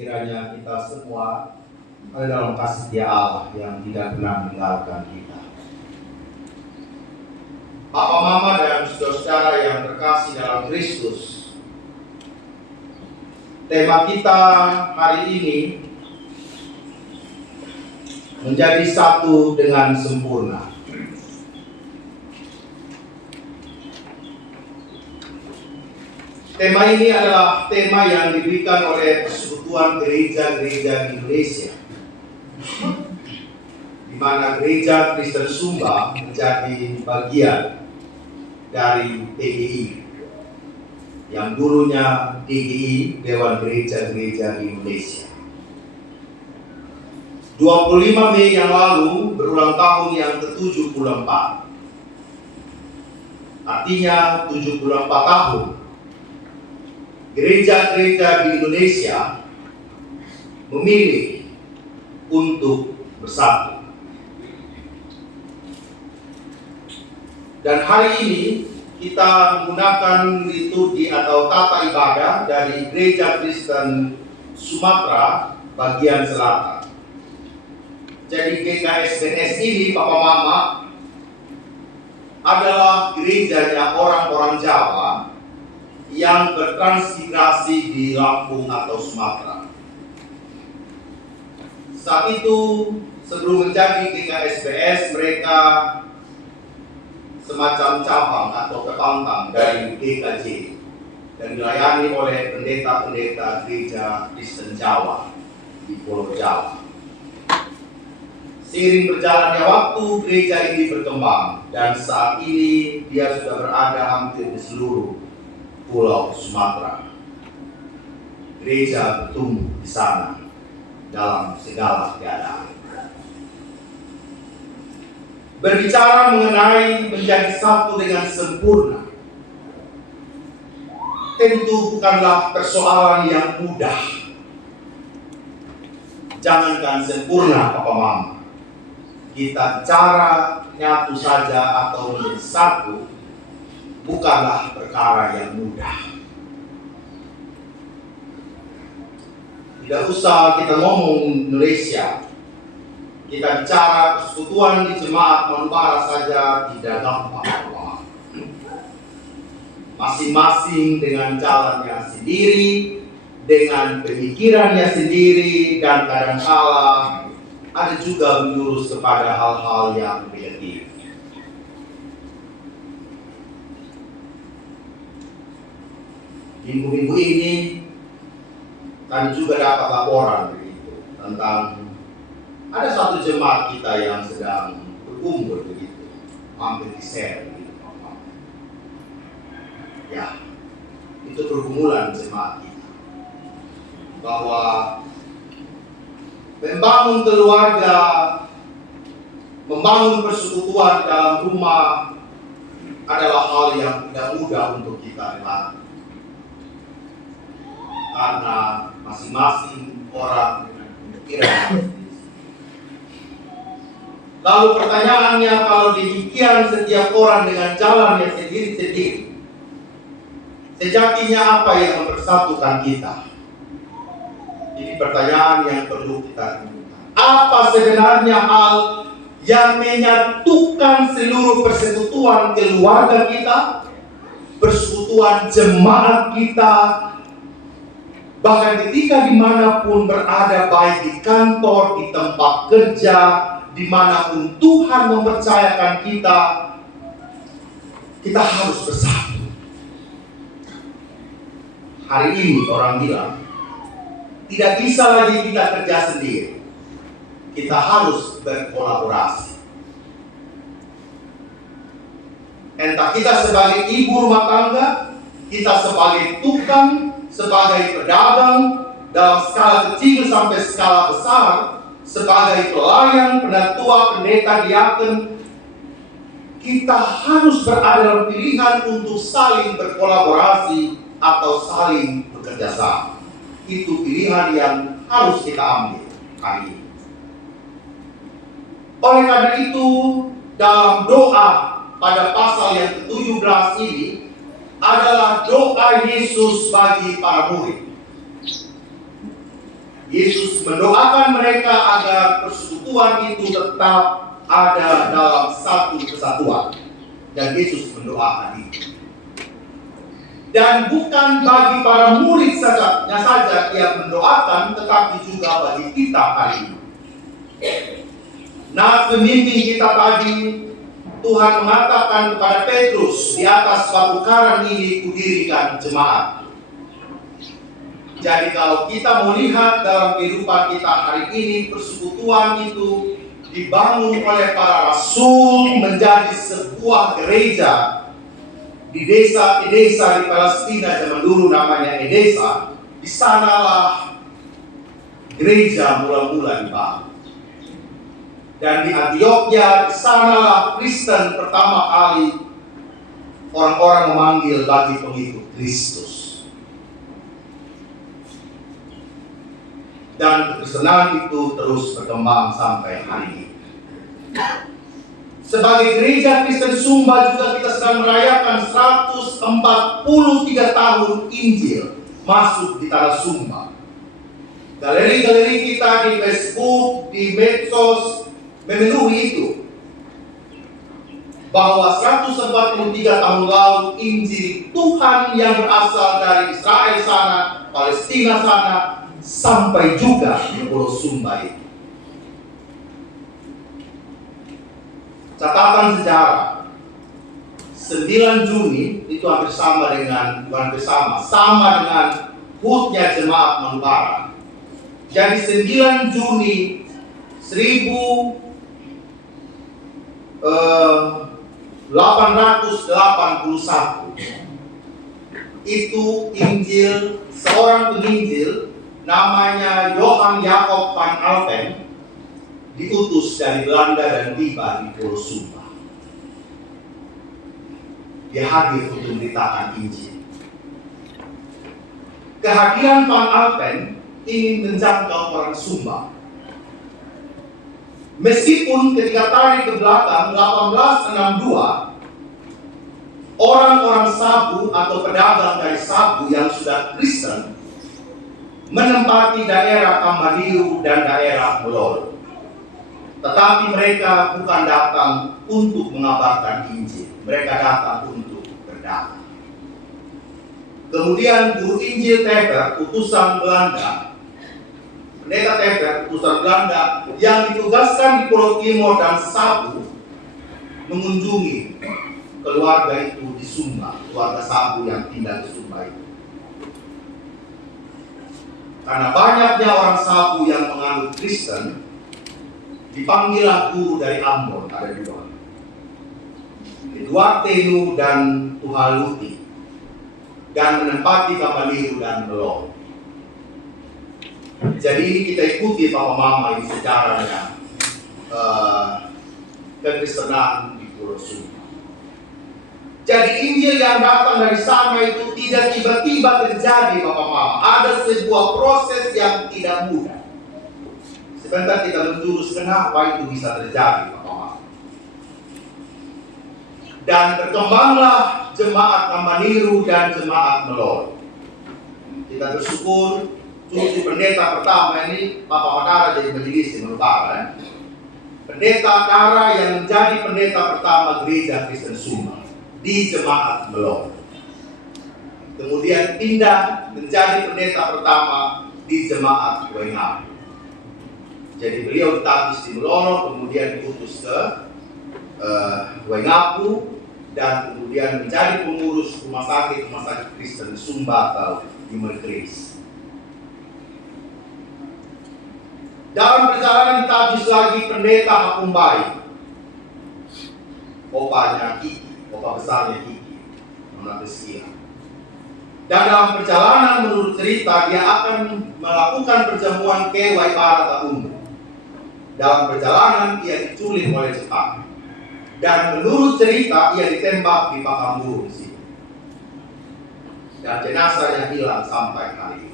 kiranya kita semua ada dalam kasih Dia Allah yang tidak pernah meninggalkan kita. Papa, Mama, dan saudara-saudara yang terkasih dalam Kristus, tema kita hari ini menjadi satu dengan sempurna. Tema ini adalah tema yang diberikan oleh Persekutuan Gereja-Gereja di Indonesia, di mana Gereja Kristen Sumba menjadi bagian dari PGI, yang dulunya DGI, Dewan Gereja-Gereja di Indonesia. 25 Mei yang lalu berulang tahun yang ke-74. Artinya 74 tahun gereja-gereja di Indonesia memilih untuk bersatu. Dan hari ini kita menggunakan liturgi atau tata ibadah dari Gereja Kristen Sumatera bagian selatan. Jadi GKSBS ini, Papa Mama, adalah gerejanya orang-orang Jawa yang bertransmigrasi di Lampung atau Sumatera. Saat itu, sebelum menjadi GKSBS, mereka semacam cabang atau kepangkang dari GKJ dan dilayani oleh pendeta-pendeta Gereja Kristen Jawa di Pulau Jawa. Seiring berjalannya waktu, gereja ini berkembang dan saat ini dia sudah berada hampir di seluruh Pulau Sumatera. Gereja bertumbuh di sana dalam segala keadaan. Berbicara mengenai menjadi satu dengan sempurna, tentu bukanlah persoalan yang mudah. Jangankan sempurna, Papa Mama, kita cara nyatu saja atau menjadi satu bukanlah perkara yang mudah. Tidak usah kita ngomong Indonesia, kita bicara persekutuan di jemaat Manubara saja tidak gampang. Masing-masing dengan jalannya sendiri, dengan pemikirannya sendiri, dan kadang-kala ada juga menjurus kepada hal-hal yang negatif. Minggu-minggu ini kami juga dapat laporan begitu tentang ada satu jemaat kita yang sedang berkumpul begitu, hampir di-share begitu. Ya, itu pergumulan jemaat kita, bahwa membangun keluarga, membangun persekutuan dalam rumah adalah hal yang tidak mudah untuk kita lewati. Karena masing-masing orang dengan pemikiran. Lalu pertanyaannya, kalau demikian setiap orang dengan jalannya sendiri-sendiri, sejatinya apa yang mempersatukan kita? Ini pertanyaan yang perlu kita renungkan. Apa sebenarnya hal yang menyatukan seluruh persekutuan keluarga kita, persekutuan jemaat kita, bahkan ketika dimanapun berada, baik di kantor, di tempat kerja, dimanapun Tuhan mempercayakan kita, kita harus bersatu. Hari ini orang bilang, tidak bisa lagi kita kerja sendiri. Kita harus berkolaborasi. Entah kita sebagai ibu rumah tangga, kita sebagai tukang, sebagai pedagang, dalam skala kecil sampai skala besar, sebagai pelayan, penatua, pendeta, diaken, kita harus berada dalam pilihan untuk saling berkolaborasi atau saling bekerja sama. Itu pilihan yang harus kita ambil hari ini. Oleh karena itu, dalam doa pada pasal yang ke-17 ini adalah doa Yesus bagi para murid. Yesus mendoakan mereka agar persekutuan itu tetap ada dalam satu kesatuan. Dan Yesus mendoakan itu. Dan bukan bagi para murid saja ia mendoakan, tetapi juga bagi kita hari ini. Nah, pemimpin kita tadi, Tuhan mengatakan kepada Petrus, di atas batu karang ini kudirikan jemaat. Jadi kalau kita melihat dalam kehidupan kita hari ini, persekutuan itu dibangun oleh para rasul menjadi sebuah gereja di desa-desa di Palestina zaman dulu namanya Edesa. Di sanalah gereja mula-mula dibangun. Dan di Antioquia, di sanalah Kristen pertama kali orang-orang memanggil bagi pengikut Kristus. Dan kekristenan itu terus berkembang sampai hari ini. Sebagai gereja Kristen Sumba juga kita sedang merayakan 143 tahun Injil masuk di tanah Sumba. Galeri-galeri kita di Facebook, di medsos memenuhi itu. Bahwa 143 tahun lalu Injil Tuhan yang berasal dari Israel sana, Palestina sana, sampai juga di Pulau Sumba itu. Catatan sejarah 9 Juni itu hampir sama dengan HUT-nya Jemaat Manubara. Jadi 9 Juni 1881 itu Injil, seorang penginjil namanya Johann Jacob van Alphen diutus dari Belanda dan tiba di Pulau Sumba. Dia hadir untuk memberitakan Injil. Kehadiran Van Alphen ingin menjangkau orang Sumba. Meskipun ketika tarik ke belakang 1862 orang-orang Sabu atau pedagang dari Sabu yang sudah Kristen menempati daerah Kamadiru dan daerah Melolo. Tetapi mereka bukan datang untuk mengabarkan Injil. Mereka datang untuk berdagang. Kemudian guru Injil Teber, utusan Belanda, pendeta Teber, utusan Belanda yang ditugaskan di Pulau Timor dan Sabu mengunjungi keluarga itu di Sumba, keluarga Sabu yang tinggal di Sumba itu. Karena banyaknya orang Sabu yang menganut Kristen, dipanggillah guru dari Ambon, ada dua, Eduard Tenu dan Tuhaluti, dan menempati Kamadiru dan Melolo. Jadi ini kita ikuti Papa Mama ini sejarahnya kekristenan di Pulau Sumba. Jadi Injil yang datang dari sana itu tidak tiba-tiba terjadi Papa Mama. Ada sebuah proses yang tidak mudah. Sebentar kita menjurus kenapa itu bisa terjadi Papa Mama. Dan berkembanglah jemaat Kamadiru dan jemaat Melolo. Kita bersyukur cucu pendeta pertama ini Papa Madara jadi majelis di Manubara. Pendeta Dara yang menjadi pendeta pertama gereja Kristen Sumba di jemaat Melolo. Kemudian pindah menjadi pendeta pertama di jemaat Wengapu. Jadi beliau ditapis di Melolo, kemudian diutus ke Wengapu, dan kemudian menjadi pengurus rumah sakit Kristen Sumba atau Human Grace. Dalam perjalanan ditapis lagi pendeta Hakumbai, opanya Kiki, opa besarnya Kiki, Nona Priscilla. Dan dalam perjalanan menurut cerita dia akan melakukan perjamuan ke Waipara Taundu. Dalam perjalanan ia diculik oleh Jepang. Dan menurut cerita ia ditembak di Pakamburu di sini. Dan jenazahnya hilang sampai hari ini.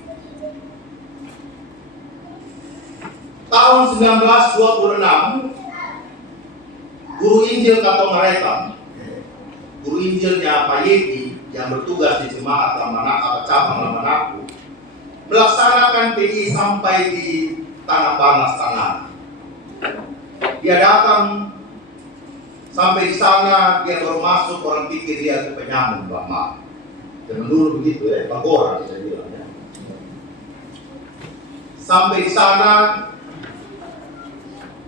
Tahun 1926, guru Injil Katongaretan, guru Injilnya Pak Yeti yang bertugas di jemaat Lamanaku, cabang Lamanaku, melaksanakan PI sampai di Tanah Panas Tangan. Dia datang sampai di sana, dia baru masuk, orang pikir dia itu penyamun, Bapak. Jangan dulu begitu ya, Bagora saya bilang ya. Sampai di sana,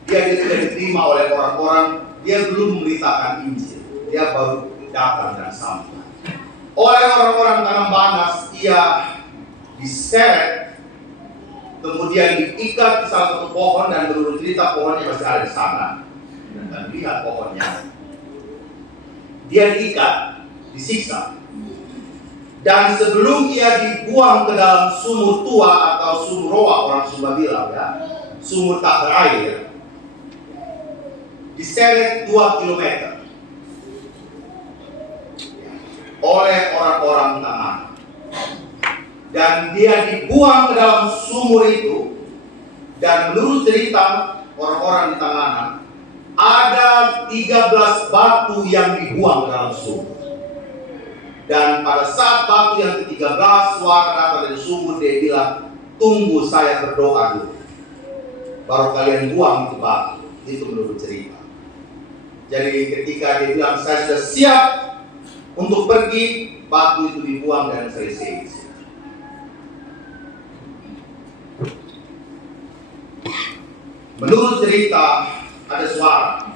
dia tidak diterima oleh orang-orang, dia belum memberitakan Injil, dia baru datang dan sampai. Oleh orang-orang Tanah Panas, ia diseret, kemudian diikat di salah satu pohon, dan menurut cerita pohonnya masih ada di sana. Dan lihat pohonnya, dia diikat, disiksa, dan sebelum ia dibuang ke dalam sumur tua atau sumur roa, orang Sumba bilang ya, sumur tak berair, diseret 2 kilometer oleh orang-orang Tangan, dan dia dibuang ke dalam sumur itu. Dan menurut cerita orang-orang di Tanganan, ada 13 batu yang dibuang ke dalam sumur. Dan pada saat batu yang ke-13 suara datang dari sumur, dia bilang, tunggu saya berdoa dulu, baru kalian buang itu batu. Itu menurut cerita. Jadi ketika dia bilang saya sudah siap untuk pergi, batu itu dibuang dan selesai. Menurut cerita ada suara,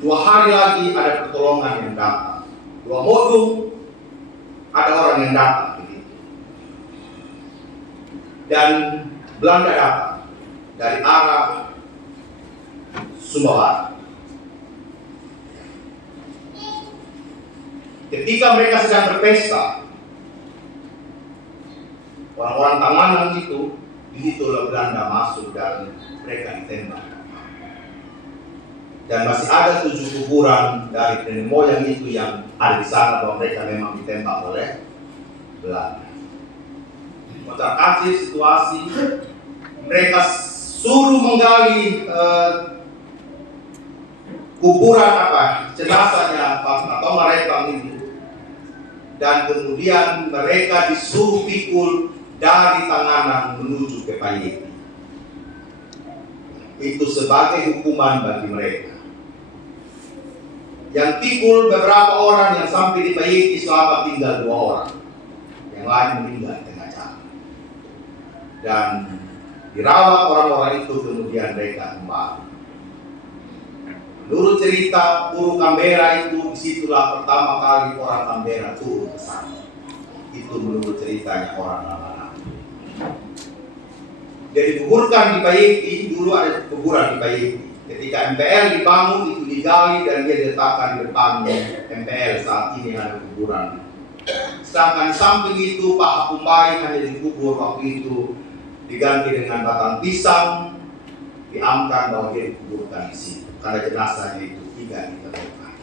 2 hari lagi ada pertolongan yang datang. 2 modung ada orang yang datang begitu. Dan Belanda datang dari arah Sumba Barat. Ketika mereka sedang berpesta, orang-orang Tanganan itu, disitulah Belanda masuk dan mereka ditembak. Dan masih ada 7 kuburan dari nenek moyang itu yang ada di sana, bahwa mereka memang ditembak oleh Belanda. Mengatasi situasi, mereka suruh menggali kuburan jenazahnya atau mereka itu, dan kemudian mereka disuruh pikul dari Tanganan menuju ke Payeti. Itu sebagai hukuman bagi mereka. Yang pikul beberapa orang, yang sampai di Payeti selama tinggal 2 orang, yang lain meninggal di tengah jalan. Dan dirawat orang-orang itu, kemudian mereka kembali. Menurut cerita Puru Kambera itu, disitulah pertama kali orang Kambera turun ke sana. Itu menurut ceritanya orang Tanganan. Dia dikuburkan di Payeti. Dulu ada kuburan di Payeti. Ketika MPL dibangun, itu digali dan dia diletakkan di depan MPL. Saat ini ada kuburan. Sedangkan di samping itu Pak Hakumbai hanya dikubur waktu itu, diganti dengan batang pisang, diamkan bahwa dia dikuburkan di situ karena jenazahnya itu 3 ditemukan.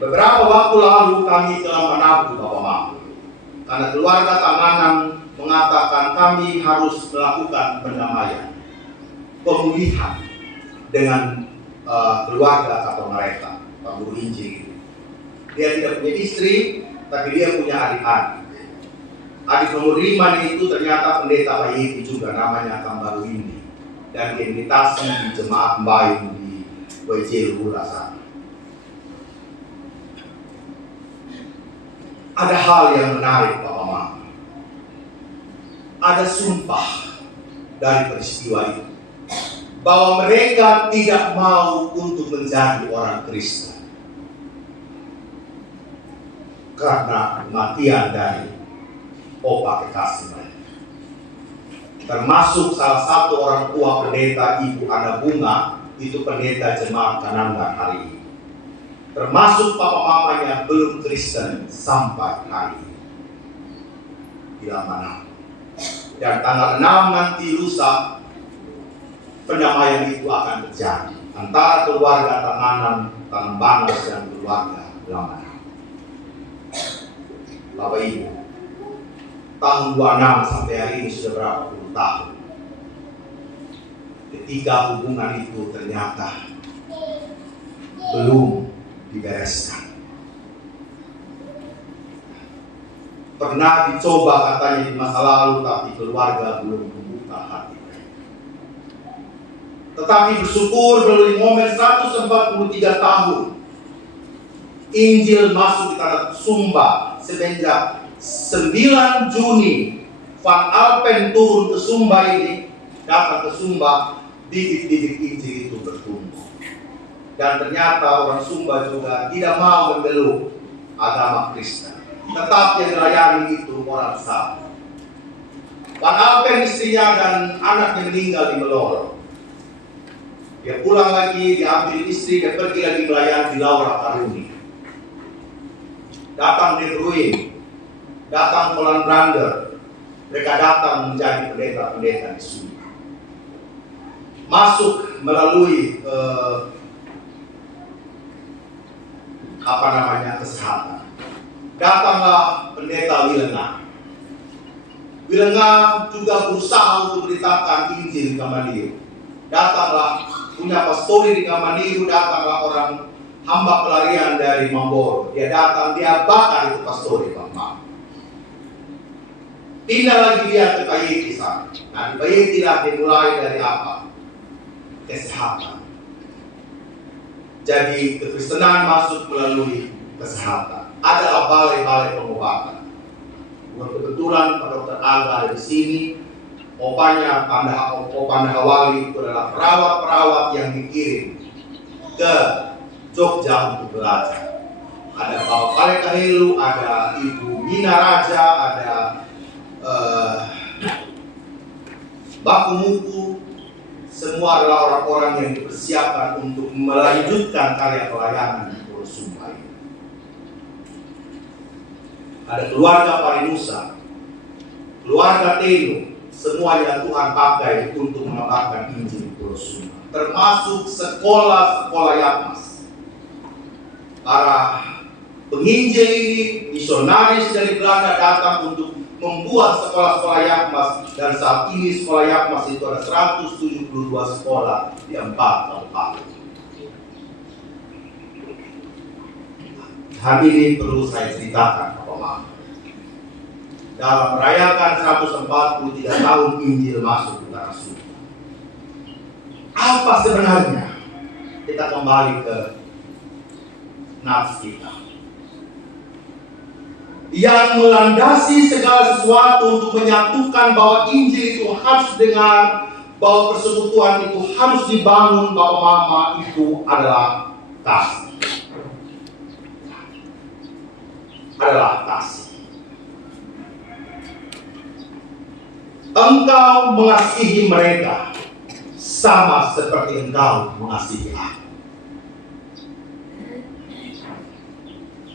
Beberapa waktu lalu kami telah menabur Bapak Mama, karena keluarga Tanganan mengatakan kami harus melakukan pendamaian, pemulihan dengan keluarga atau mereka, Pak Guru Injil. Dia tidak punya istri, tapi dia punya adik-adik. Adik nomor 5 itu ternyata pendeta Payeti juga, namanya Kambaru Indi, dan dia meditasi di jemaat Mbayung di WJ Lula sana. Ada hal yang menarik Bapak Mama. Ada sumpah dari peristiwa itu, bahwa mereka tidak mau untuk menjadi orang Kristen karena kematian dari opa kekasih mereka. Termasuk salah satu orang tua pendeta, Ibu Ana Bunga, itu pendeta jemaat Kananda hari ini. Termasuk papa mamanya belum Kristen sampai hari ini. Bila mana. Dan tanggal 6 nanti lusa, pendamaian itu akan terjadi antara keluarga Tanganan, Tangan Banas, dan keluarga Lamana. Bapak Ibu, tahun 26 sampai hari ini sudah berapa puluh tahun. Ketika hubungan itu ternyata belum dibereskan. Pernah dicoba katanya di masa lalu, tapi keluarga belum membuka hati. Tetapi bersyukur melalui momen 143 tahun Injil masuk di tanah Sumba semenjak 9 Juni Van Alpen turun ke Sumba ini, datang ke Sumba, bibit-bibit Injil itu bertumbuh. Dan ternyata orang Sumba juga tidak mau memeluk agama Kristen, tetap yang melayani itu orang Sabah. Van Alpen istrinya dan anaknya meninggal di Meloro. Dia pulang lagi, diambil istri, dia pergi lagi melayani di Laura Karuni. Datang De Bruin, datang Polan Brander, mereka datang menjadi pendeta-pendeta di Sumba. Masuk melalui kesehatan. Datanglah pendeta Wilenga. Wilenga juga berusaha untuk memberitakan Injil di Kamaniru. Datanglah punya pastori di Kamaniru, datanglah orang hamba pelarian dari Mamboro. Dia datang, dia bakar itu pastori, Bang. Pindah lagi dia ke Payeti sana. Nah, di Payeti lah dimulai dari apa? Kesehatan. Jadi kekristenan masuk melalui kesehatan. Adalah balai-balai pengobatan. Kebetulan Pak Dr. Alga ada di sini. Opanya Pandahawali itu adalah perawat-perawat yang dikirim ke Jogja untuk belajar. Ada Bapak Palekahelu, ada Ibu Mina Raja, ada Baku Muku. Semua adalah orang-orang yang dipersiapkan untuk melanjutkan karya pelayanan di Pulau Sumba ini. Ada keluarga Parinusa, keluarga Teno, semuanya Tuhan pakai untuk mengabarkan Injil di Pulau Sumba. Termasuk sekolah-sekolah Yakmas. Para penginjil ini, misionaris dari Belanda datang untuk membuat sekolah-sekolah Yakmas, dan saat ini sekolah Yakmas itu ada 172 sekolah di 4 kabupaten. Hari ini perlu saya ceritakan, Bapak Mama. Dalam merayakan 143 tahun Injil masuk ke tanah Sumba, apa sebenarnya? Kita kembali ke nats kita yang melandasi segala sesuatu untuk menyatukan bahwa Injil itu harus dengar, bahwa persekutuan itu harus dibangun, Bapak Mama, itu adalah kasih. Adalah kasih. Engkau mengasihi mereka sama seperti engkau mengasihi aku.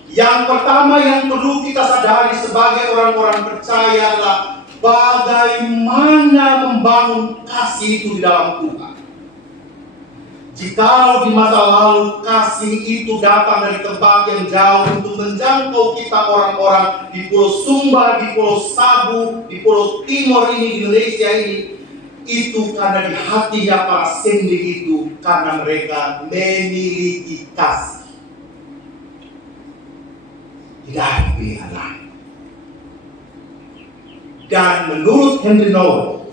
Yang pertama yang perlu kita sadari sebagai orang-orang percaya adalah bagaimana membangun kasih itu di dalam Tuhan. Jikalau di masa lalu kasih itu datang dari tempat yang jauh untuk menjangkau kita orang-orang di Pulau Sumba, di Pulau Sabu, di Pulau Timur ini, di Indonesia ini, itu karena di hatinya para sendi itu, karena mereka memiliki kasih. Tidak ada pilihan lain. Dan menurut Henry Nouwen,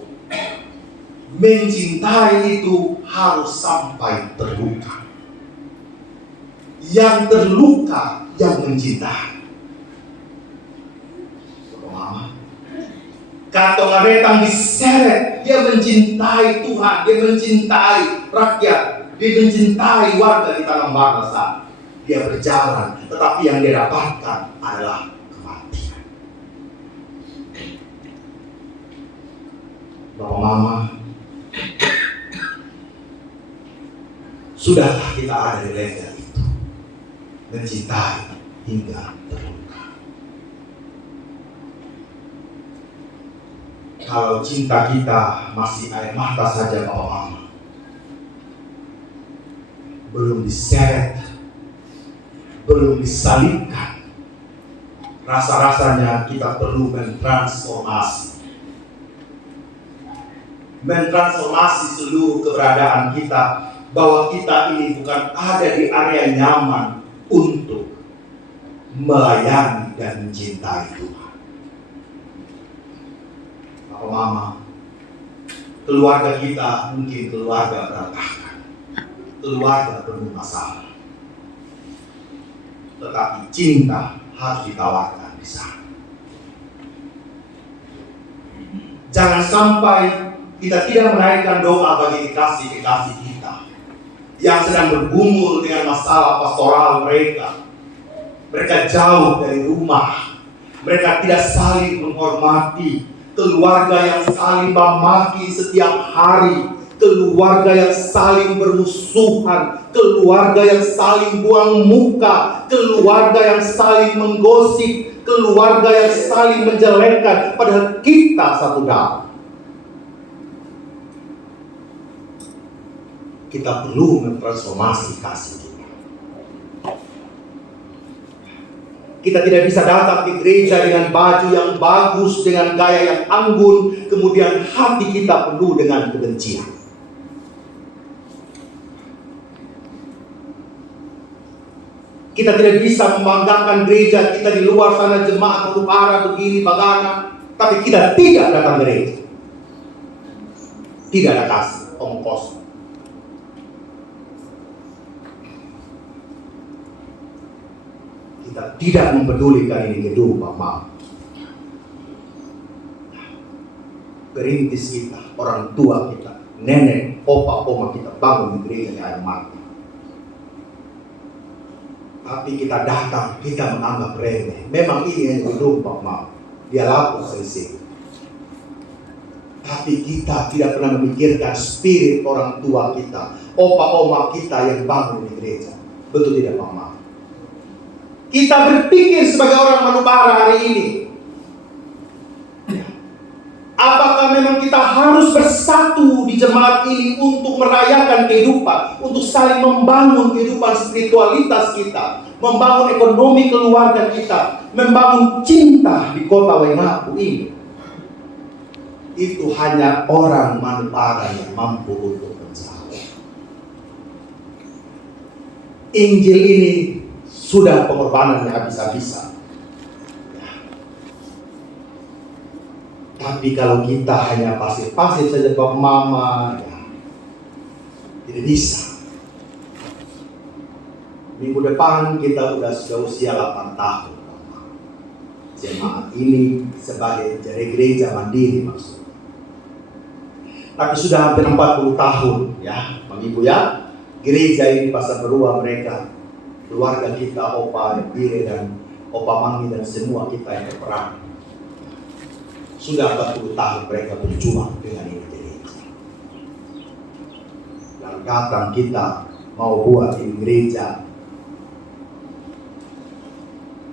mencintai itu harus sampai terluka. Yang terluka yang mencintai. Mama, kantong aretang diseret, dia mencintai Tuhan, dia mencintai rakyat, dia mencintai warga di tanah bangsa. Dia berjalan, tetapi yang dia dapatkan adalah kematian. Bapak Mama, sudahlah kita ada di level itu, mencintai hingga terluka. Kalau cinta kita masih air mata saja, Bapak Mama, belum diseret, belum disalibkan, rasa-rasanya kita perlu mentransformasi seluruh keberadaan kita, bahwa kita ini bukan ada di area nyaman untuk melayani dan mencintai Tuhan. Papa Mama, keluarga kita mungkin keluarga berantakan, keluarga penuh masalah. Tetapi cinta harus ditawarkan di sana. Jangan sampai kita tidak menaikkan doa bagi kekasih-kekasih kita yang sedang bergumul dengan masalah pastoral mereka. Mereka jauh dari rumah, mereka tidak saling menghormati, keluarga yang saling memaki setiap hari, keluarga yang saling bermusuhan, keluarga yang saling buang muka, keluarga yang saling menggosip, keluarga yang saling menjelekkan, padahal kita satu darah. Kita perlu mentransformasi kasih kita. Kita tidak bisa datang ke gereja dengan baju yang bagus, dengan gaya yang anggun, kemudian hati kita penuh dengan kebencian. Kita tidak bisa membanggakan gereja kita di luar sana, jemaat para begini, bagana, tapi kita tidak datang gereja. Tidak ada kasih, omong kosong. Kita tidak mempedulikan ini gedung, Bapak. Perintis kita, orang tua kita, nenek, opa, oma kita bangun di gereja di air mata. Tapi kita datang, kita menganggap remeh. Memang ini yang gedung, Bapak. Dia lapuk selesai. Tapi kita tidak pernah memikirkan spirit orang tua kita, opa, oma kita yang bangun di gereja. Betul tidak, Bapak? Kita berpikir sebagai orang Manubara hari ini, apakah memang kita harus bersatu di jemaat ini untuk merayakan kehidupan, untuk saling membangun kehidupan spiritualitas kita, membangun ekonomi keluarga kita, membangun cinta di kota Waingapu ini? Itu hanya orang Manubara yang mampu untuk menjawab. Injil ini sudah pengorbanannya habis-habisan. Tapi kalau kita hanya pasif-pasif saja, Bapak Mama, tidak bisa. Minggu depan kita sudah usia 8 tahun. Jemaat ini sebagai gereja mandiri maksudnya. Tapi sudah hampir 40 tahun ya, Bang Ibu ya. Gereja ini Pasar Berua mereka, keluarga kita, Opa Bire dan Opa Mangi dan semua kita yang berperan. Sudah 40 tahun mereka berjuang dengan ini gereja. Lalu datang kita mau buat ini gereja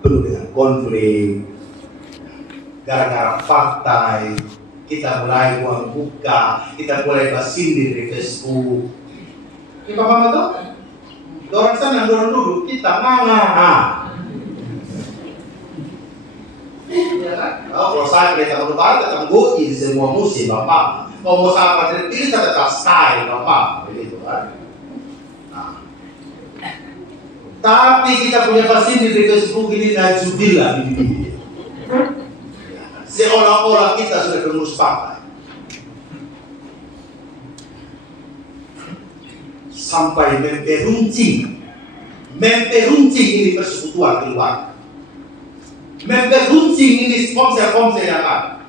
penuh dengan konflik. Gara-gara fakta kita mulai buang buka, kita mulai basindir di Facebook. Ini Bapak tahu? Orang sana dorong duduk, kita mana? Ya kan? Oh, kalau saya mereka berubah, tetap goji di semua musim, Bapak. Kalau mau sahabat terpilih, saya tetap style, Bapak. Begitu kan? Nah. Tapi kita punya pasien di Facebook ini najubillah ini. Seolah-olah kita sudah pengurus partai. Sampai memperuncing ini persekutuan keluarga, memperuncing ini sponsor-sponsor yang ada.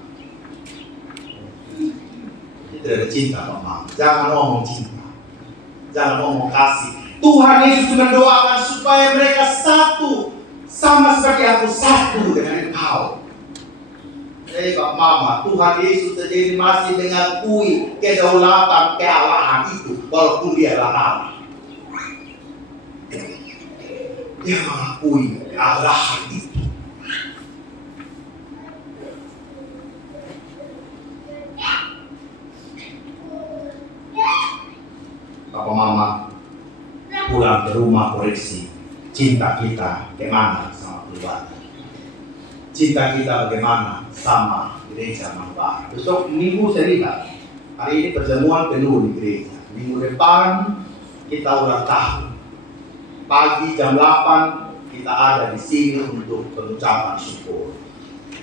Tidak ada cinta, Mama. Jangan ngomong cinta, jangan ngomong kasih. Tuhan Yesus mendoakan supaya mereka satu, sama seperti aku satu dengan Engkau. Pak Mama, Tuhan Yesus sendiri masih mengakui kedaulatan kealahan itu, walaupun dia adalah Allah. Dia mengakui kealahan itu. Papa Mama pulang ke rumah koreksi cinta kita kemana sama keluarga. Cinta kita bagaimana sama gereja Manubara. Besok minggu saya lihat, hari ini pertemuan penuh di gereja. Minggu depan kita ulang tahun. Pagi jam 8 kita ada di sini untuk pengucapan syukur.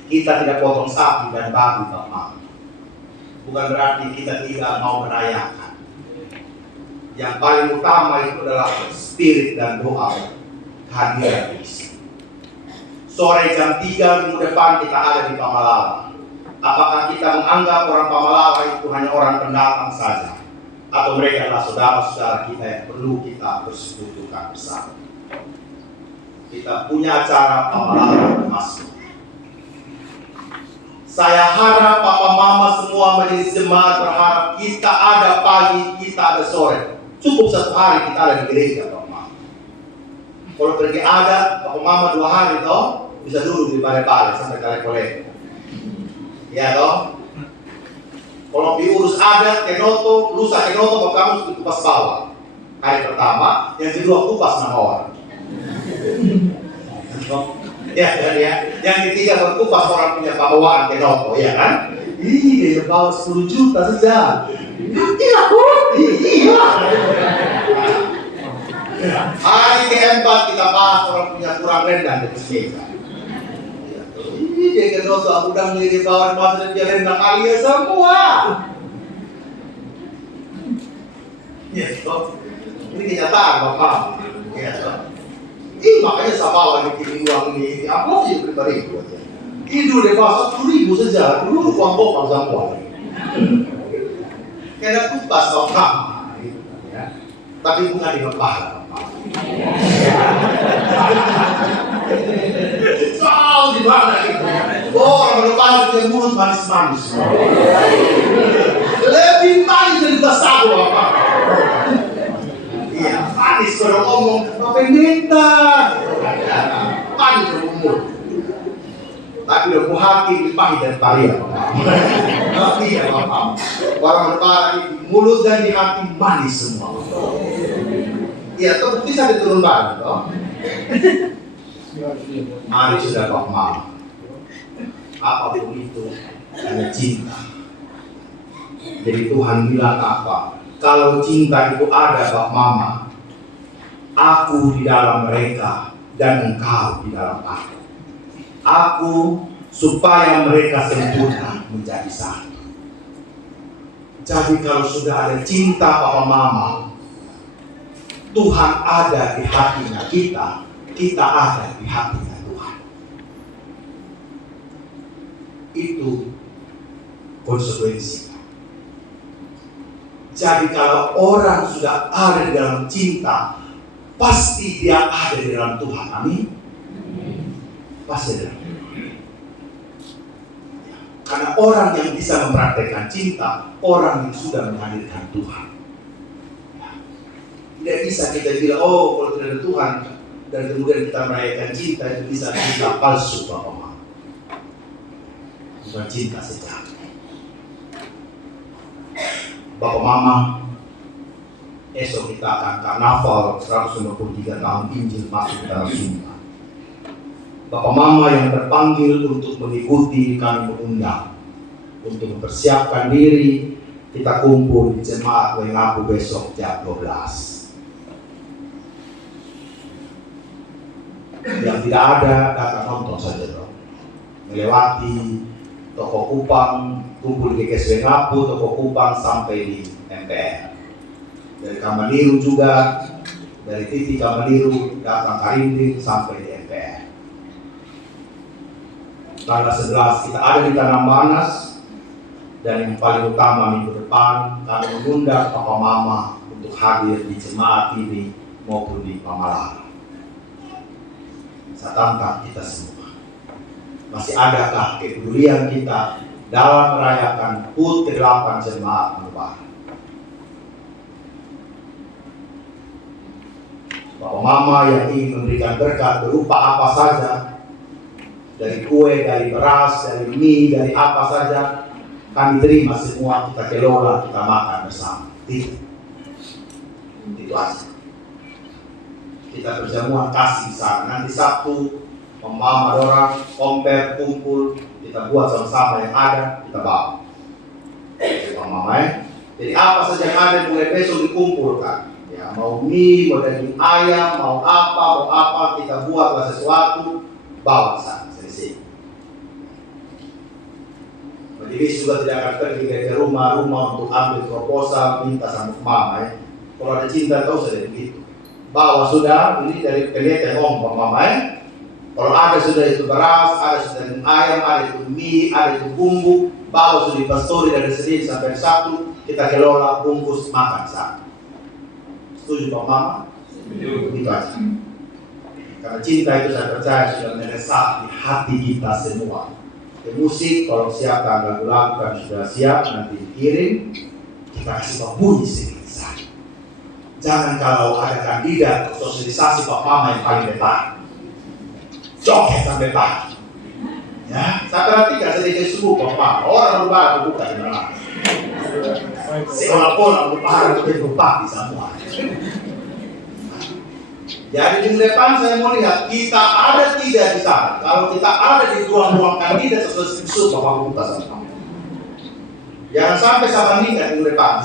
Kita tidak potong sapi dan babi, Bapak. bukan berarti kita tidak mau merayakan. Yang paling utama itu adalah spirit dan doa kehadiran Yesus. Sore jam 3 minggu depan kita ada di Pamalala. Apakah kita menganggap orang Pamalala itu hanya orang pendatang saja? Atau mereka adalah saudara-saudara kita yang perlu kita persekutukan bersama? Kita punya acara Pamalala masuk. Saya harap Papa Mama semua majelis jemaat berharap kita ada pagi, kita ada sore. Cukup 1 hari kita ada di gereja, Papa Mama. Kalau pergi adat, Papa Mama 2 hari toh bisa duduk di balai-balai sampai kalian. Ya toh. Kalau diurus adat, kenoto, lusa kenoto, kamu harus kupas bawah. Hari pertama, yang kedua kupas nama orang. Ya. Yang ketiga berkupas orang punya bawaan kenoto, ya kan? Ih, dia bawa 10 juta saja. Iya, iya. Hari keempat kita bahas orang punya kurang rendang di meja. Ih, dia kenoto, aku udah milih bawaan masa dia rendang alia semua. Ya, toh. Ini kenyataan, Bapak. Ya, toh. Makanya saya bawa di uang ini, apa sih beribu aja. Itu deh pas 10.000 saja, dulu uang bokal semua. Kena kupas Bapak, ya. Tapi bukan di Bapak. Soal di mana itu? Orang berdepan dia mulut manis-manis. Lebih manis dari basah Bapak. Iya, manis kalau ngomong pendeta, manis kalau ngomong. Tapi udah hati lebih pahit dari paria. Iya, Bapak. Orang berpara di mulut dan di hati manis semua. Iya, tuh bisa diturun barang, toh. Mari sudah Bapak. Apapun itu hanya cinta. Jadi Tuhan bilang apa? Kalau cinta itu ada, Pak Mama, aku di dalam mereka dan engkau di dalam aku. Aku supaya mereka sempurna menjadi satu. Jadi kalau sudah ada cinta Papa Mama, Tuhan ada di hatinya kita, kita ada di hatinya Tuhan. Itu konsekuensi. Jadi kalau orang sudah ada di dalam cinta, pasti dia ada di dalam Tuhan. Amin. Pasti ada. Karena orang yang bisa mempraktekkan cinta, orang yang sudah menghadirkan Tuhan. Tidak bisa kita bilang, oh kalau tidak ada Tuhan, dan kemudian kita merayakan cinta, itu bisa cinta palsu, Bapak Mama. Bukan cinta sejati. Bapak Mama, esok kita akan karnaval 153 tahun Injil masuk ke dalam Sumba. Bapak Mama yang terpanggil untuk mengikuti, kami mengundang untuk mempersiapkan diri. Kita kumpul di jemaat Wengapu besok jam 12. Yang tidak ada datang nonton saja dong. Melewati toko Kupang, kumpul di GKS Wengapu, toko Kupang sampai di MPR. Dari Kamaniru juga, dari titik Kamaniru datang Karinding sampai di MPR. Tanggal 11 kita ada di Tanah Manas, dan yang paling utama minggu depan kami mengundang Papa Mama untuk hadir di jemaat ini maupun di Pamalala. Saya tantang kita semua. Masih adakah kepedulian kita dalam merayakan HUT ke-8 jemaat Lebaran? Bapak Mama yang ingin memberikan berkat berupa apa saja, dari kue, dari beras, dari mie, dari apa saja, kami terima semua, kita kelola, kita makan bersama. Itu aja. Kita berjamuan kasih sana. Nanti Sabtu, Mama Dora, Komper, kumpul, kita buat sama-sama yang ada, kita bawa. Mama Jadi apa saja yang ada mulai besok dikumpulkan. Ya, mau mie, mau daging ayam, mau apa, kita buatlah sesuatu, bawa sana, selesai. Jadi juga tidak akan pergi ke rumah-rumah untuk ambil proposal, minta sama mama ya. Kalau ada cinta tahu saja begitu. Bawa sudah, ini dari pendeta om mama ya. Kalau ada sudah itu beras, ada sudah ayam, ada itu mie, ada itu bumbu, bawa sudah dipastori dari Senin sampai Sabtu, kita kelola bungkus makan saat. Setuju Pak Mama? Itu aja. Karena cinta itu saya percaya sudah meresap di hati kita semua. Di musik, kalau siapkan lagu-lagu kan sudah siap, nanti dikirim, kita kasih bunyi sedikit saja. Jangan kalau ada kandidat sosialisasi Pak Mama yang paling depan. Joget sampai pagi. Ya, saya perhatikan sedikit subuh Pak Mama. Orang berubah buka di mana. Seolah-olah berubah berubah di semua. Jadi di depan saya mau lihat kita ada tidak di sana. Kalau kita ada di ruang-ruang kandidat sesuai subuh Bapak buka sama. Jangan sampai sama nikah di depan.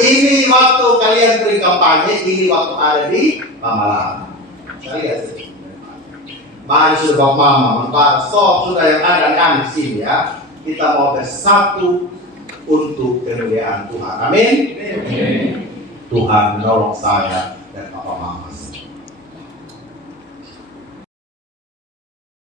Ini waktu kalian beri kampanye, ini waktu ada di Pamalang. Saya lihat sedikit. Mari sudah Bapak Mama, Bapak stop sudah yang ada kami di sini ya. Kita mau bersatu untuk kemuliaan Tuhan. Amin. Tuhan menolong saya